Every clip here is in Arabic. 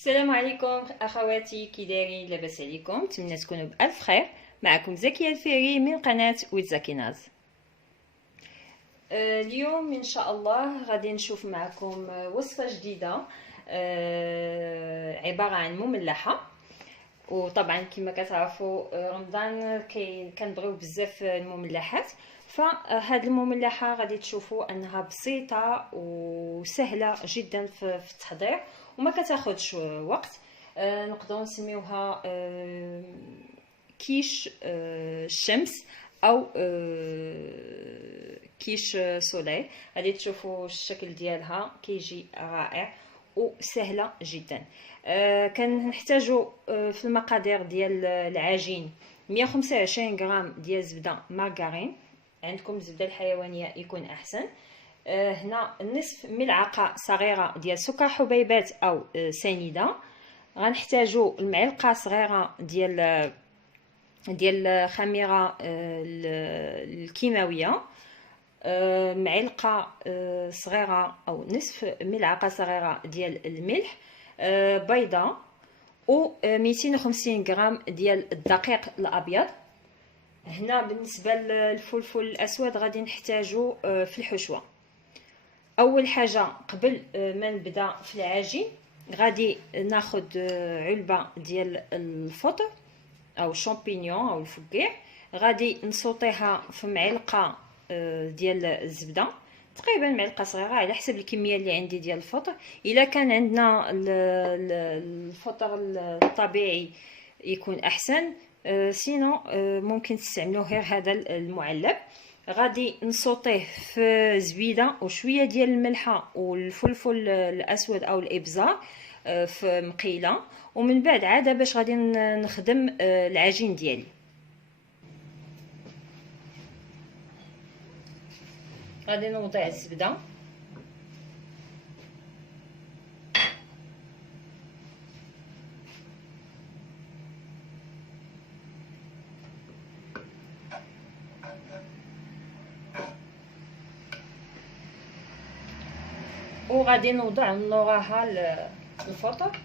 السلام عليكم اخواتي، كي دايرين؟ لاباس عليكم؟ نتمنى تكونوا بالف خير. معكم زكيه الفيري من قناه ويتزاكيناز. اليوم ان شاء الله غادي نشوف معكم وصفه جديده، عباره عن مملحه. وطبعا كما كتعرفوا رمضان كنبغيو بزاف المملحات. فهاد المملحه غادي تشوفوا انها بسيطه وسهله جدا في التحضير وما كتاخذش وقت. نقدروا نسميوها كيش الشمس او كيش سولي. غادي تشوفوا الشكل ديالها كيجي رائع وسهله جدا. كنحتاجوا في المقادير ديال العجين 125 غرام ديال زبده مارغرين، عندكم الزبده الحيوانيه يكون احسن. هنا نصف ملعقه صغيره ديال سكر حبيبات او سنيده. غنحتاجوا المعلقه صغيره ديال خميره الكيماويه، معلقه صغيره او نصف ملعقه صغيره ديال الملح، بيضه، و 250 غرام ديال الدقيق الابيض. هنا بالنسبه للفلفل الاسود غادي نحتاجو في الحشوه. اول حاجه قبل ما نبدا في العجين غادي ناخد علبه ديال الفطر او شامبينيون او الفقيع. غادي نصوطيها في معلقه ديال الزبده، تقريبا معلقه صغيره على حسب الكميه اللي عندي ديال الفطر. الا كان عندنا الفطر الطبيعي يكون احسن، سينو ممكن تستعملوا غير هذا المعلب. غادي نصوطيه في زبيده وشويه ديال الملحه والفلفل الاسود او الابزار في مقيله، ومن بعد عاد باش غادي نخدم العجين ديالي. غادي نوضع الزبده وغادي نوضع من وراها الفطر.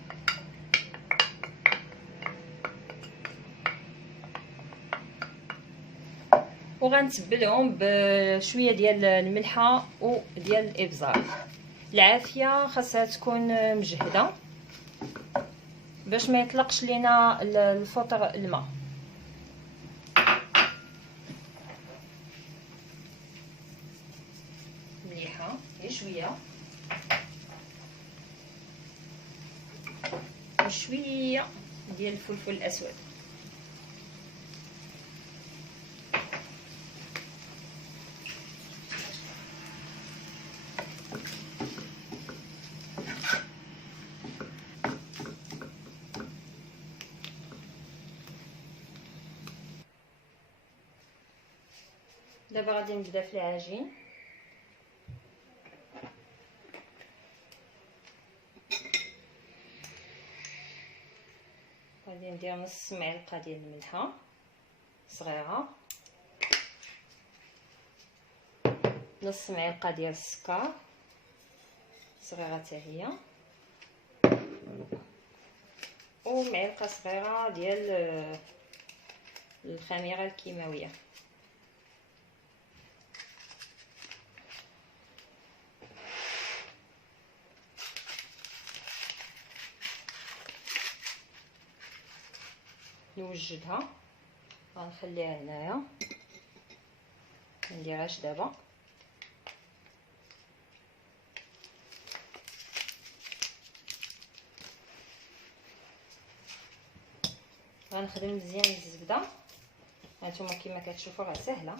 وغنتبلهم بشويه ديال الملحه وديال الابزار. العافيه خاصها تكون مجهده باش ما يطلقش لينا الفطر الماء. مليحه غير شويه وشويه ديال الفلفل الاسود. دابا غادي نبدا في العجين. غادي ندير نص معلقه ديال الملحه صغيره، نص معلقه ديال السكر صغيره حتى هي، ومعلقه صغيره ديال الخميره الكيماويه. نوجدها، غنخليها هنايا، منديرهاش دابا. غنخدم مزيان الزبده. هانتوما كما كتشوفوا راه سهله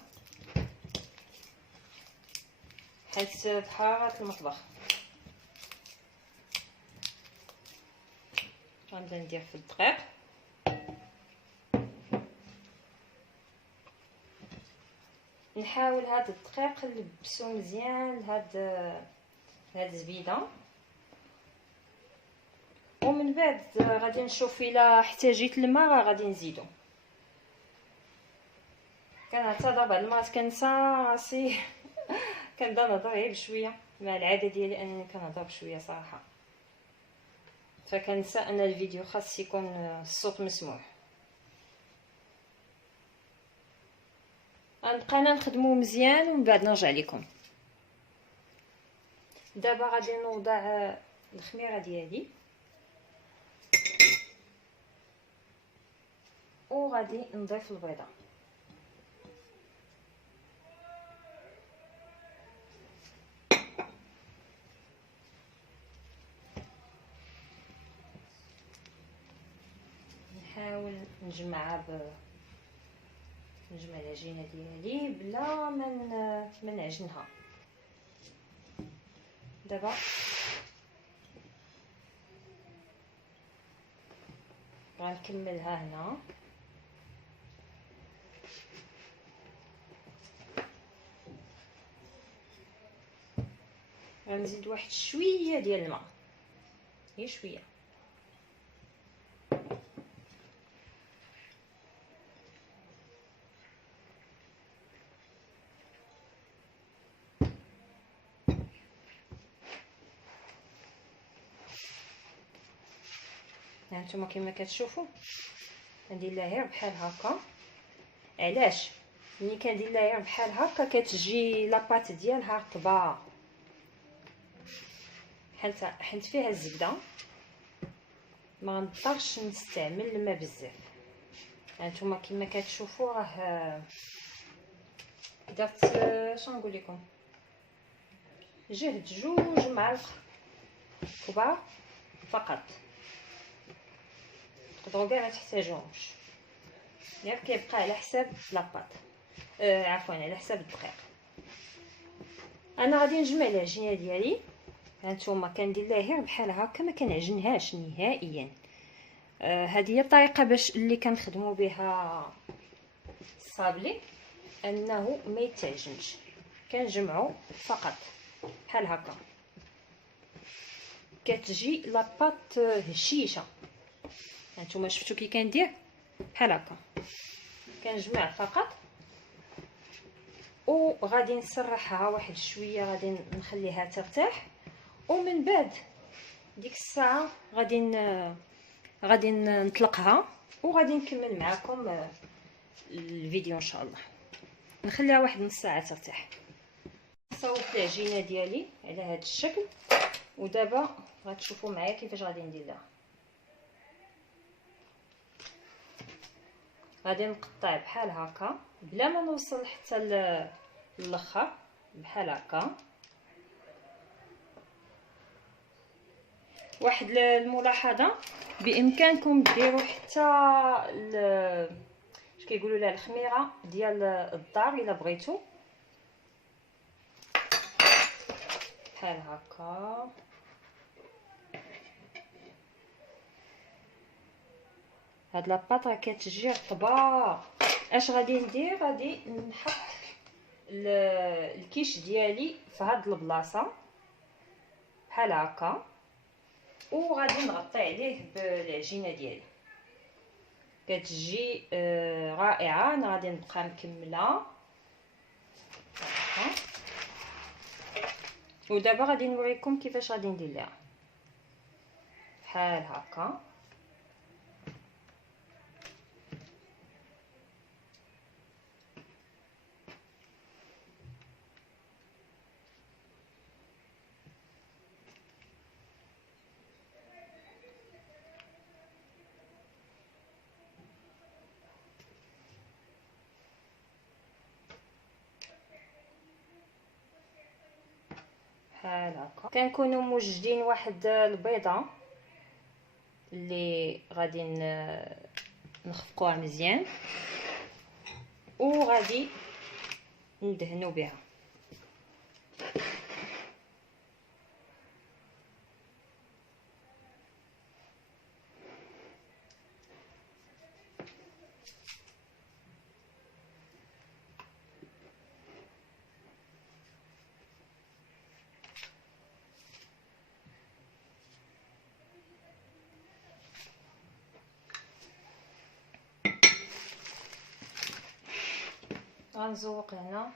حيت بحراره المطبخ. غنبدا ندير في الدقيق، نحاول هاد الدقيق نلبسو مزيان هاد الزبيده، ومن بعد غادي نشوف الا احتاجيت الماء راه غادي نزيدو. كنعتذر بعض المرات كنسى راسي كنبدا نهضر غير بشويه، مع العاده ديالي انني كنهضر بشويه صراحه. فكنسى ان الفيديو خاص يكون الصوت مسموع. غنبقى انا نخدمو مزيان ومن بعد نرجع لكم. دابا غادي نوضع الخميره ديالي وغادي نضيف البيضه. نحاول نجمع العجينه ديالي بلا ما نعجنها. دابا غنكملها هنا. غنزيد واحد شويه ديال الماء، غير شويه. هانتوما كما كتشوفوا كندير لها غير بحال هكا. علاش؟ ملي كندير لها غير بحال هكا كتجي لاباط ديالها رطبه، حيت فيها الزبده ما غنضطرش نستعمل الماء بزاف. هانتوما كما كتشوفوا راه درت شنقول لكم جهد 2 معالق كبار فقط. تقدروا كاع ما تحتاجوهمش، غير كيبقى على حساب لاباط، عفوا على حساب الدقيق. انا غادي نجمع العجينه ديالي. هانتوما كندير لها غير بحال هكا، ما كنعجنهاش نهائيا. هذه هي الطريقه باش اللي كنخدموا بها الصابلي انه ما يتعجنش. كنجمعوا فقط بحال هكا، كتجي لاباط هشيشه. هانتوما شفتوا كي كندير بحال هكا، كنجمع فقط وغادي نسرحها واحد شويه، غادي نخليها ترتاح، ومن بعد ديك الساعه غادي نطلقها وغادي نكمل معكم الفيديو ان شاء الله. نخليها واحد نص ساعه ترتاح. صوبت العجينه ديالي على هذا الشكل، ودابا غتشوفوا معايا كيفاش غادي ندير لها. غادي نقطع بحال هكا بلا ما نوصل حتى للاخر، بحال هكا. واحد الملاحظه، بامكانكم ديروا حتى اش كيقولوا لها الخميره ديال الدار الا بغيتو، بحال هكا. هاد لاباط راه كتجي رطبه. اش غادي ندير؟ غادي نحط الكيش ديالي في هاد البلاصه بحال هكا، وغادي نغطي عليه بالعجينه ديالي. كتجي رائعه. انا غادي نبقى مكمله. ودابا غادي نوريكم كيفاش غادي ندير لها بحال هكا. بحال هكا. كنكونوا موجدين واحد البيضه اللي غادي نخفقوها مزيان وغادي ندهنوا بها. غنزوق هنا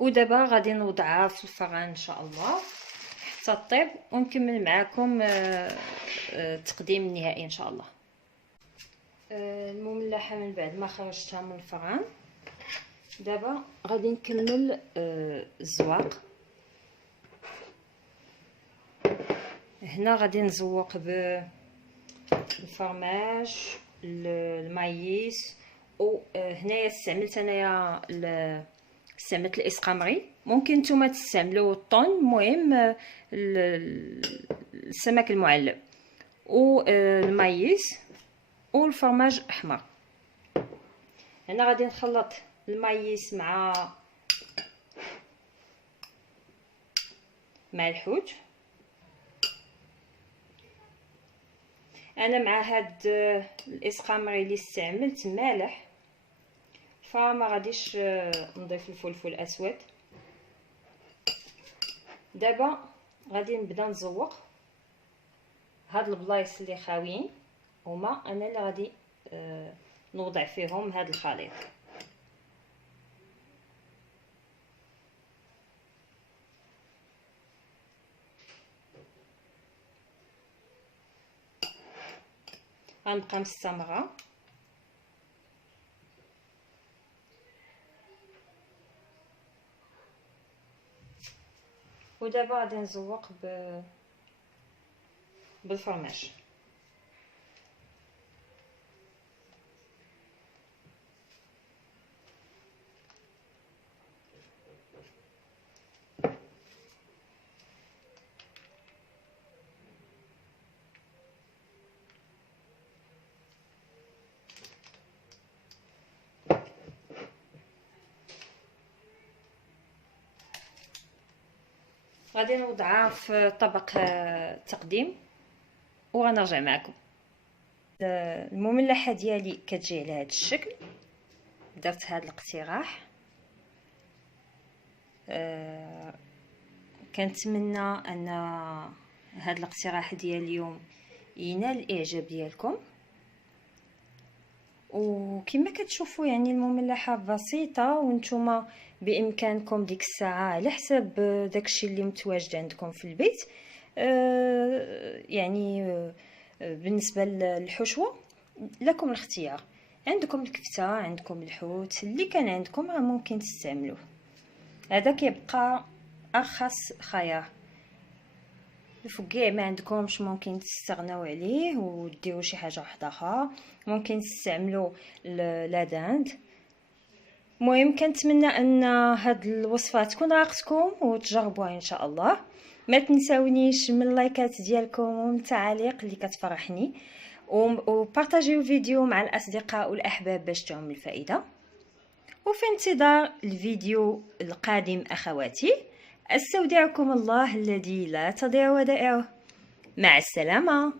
ودابا غادي نوضعها في الفران ان شاء الله حتى طيب، ونكمل معكم التقديم النهائي ان شاء الله. المملحه من بعد ما خرجتها من الفران، دابا غادي نكمل الزواق. هنا غادي نزوق بالفرماج، المايس، وهنايا استعملت انايا استعملت الاسقمري. ممكن نتوما تستعملوا الطون، المهم السمك المعلب، والمايس، والفرماج احمر. هنا غادي نخلط المايس مع الحوت. انا مع هاد الاسقمري اللي استعملت مالح، فما غاديش نضيف الفلفل الاسود. دابا غادي نبدا نزوق هاد البلايص اللي خاويين، هما انا اللي غادي نوضع فيهم هاد الخليط. غنبقى مستمره. ودابا غادي نزوق بالفرماج. غادي نوضعها في طبق تقديم وغنرجع معكم. المملحه ديالي كتجي على هذا الشكل. درت هذا الاقتراح، كنتمنى ان هذا الاقتراح ديال اليوم ينال الاعجاب ديالكم. وكما كتشوفوا يعني المملحه بسيطه، وانتم بامكانكم ديك الساعه على حسب داكشي اللي متواجد عندكم في البيت. يعني بالنسبه للحشوه لكم الاختيار، عندكم الكفته، عندكم الحوت، اللي كان عندكم ممكن تستعملوه. هذا كيبقى ارخص خيار. الفقاع ما عندكمش ممكن تستغناو عليه وديروا شي حاجه واحده اخرى، ممكن تستعملوا لا داند. المهم كنتمنى ان هاد الوصفه تكون راقتكم وتجربوها ان شاء الله. ما تنساونيش من اللايكات ديالكم ومن التعاليق اللي كتفرحني، وبارطاجيو الفيديو مع الاصدقاء والاحباب باش تعم الفائده. وفي انتظار الفيديو القادم اخواتي، استودعكم الله الذي لا تضيع ودائعه. مع السلامه.